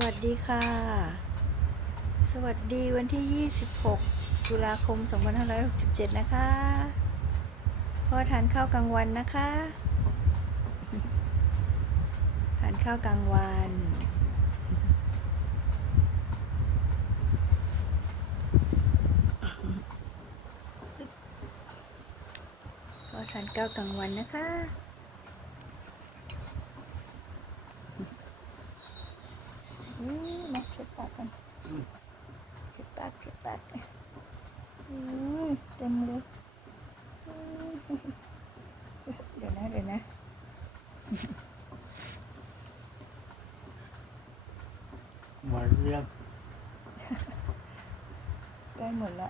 วัสดีค่ะ สวัสดีวันที่ 26 ตุลาคม 2567 นะคะ พ่อทานข้าวกลางวันนะคะ ทานข้าวกลางวันพ่อทานข้าวกลางวันนะคะ อืมมาเช็ดปากกันเช็ดปากเช็ดปากอืมเต็มเลยอืมเดี๋ยวนะเดี๋ยวนะหมดเรื่องใกล้หมดละ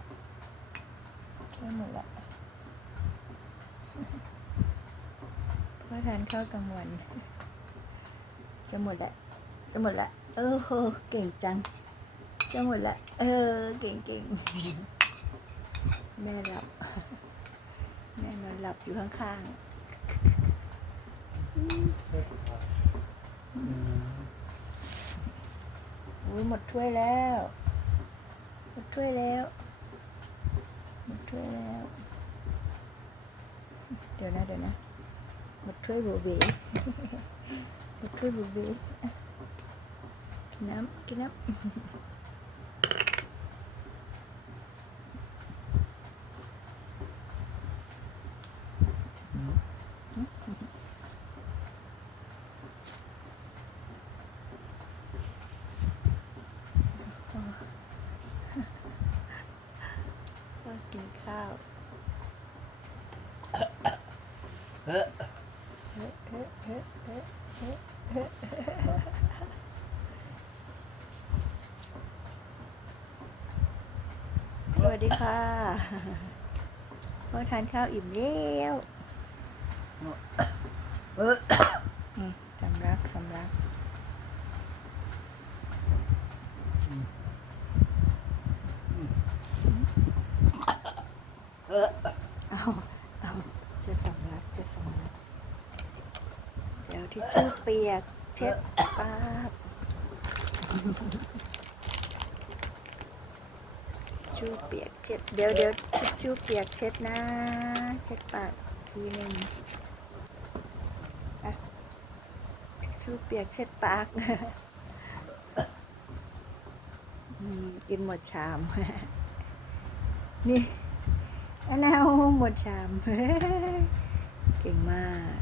ใกล้หมดละเพื่อทานข้าวกลางวันจะหมดละจะหมดละ เออโหเก่งจังจะหมดละ เออ เก่งเก่งแม่หลับ แม่นอนหลับอยู่ข้างๆอุ้ยหมดถ้วยแล้ว หมดถ้วยแล้ว หมดถ้วยแล้ว เดี๋ยวนะเดี๋ยวนะ หมดถ้วยบูเบหมดถ้วยบูเบอะกิ นน้ำกินน้ำก็กินข้าวเฮ้ยเฮ้เฮ้เฮ้เฮ้เฮ้เฮ้ สวัสดีค่ะพ่อทานข้าวอิ่มแล้วเฮ้ยอืมสำลักสำลักเฮ้ยเอาเอาจะสำลักจะสำลัก เดี๋ยวที่ชู่เปียก เช็ดปาก ชู่เปียกเช็ด เดี๋ยวเดี๋ยวทิชชู่เปียกเช็ดนะ เช็ดปากทีหนึ่งอะทิชชู่เปียกเช็ดปากอืมกินหมดชาม นี่อันนั้นหมดชาม เก่งมาก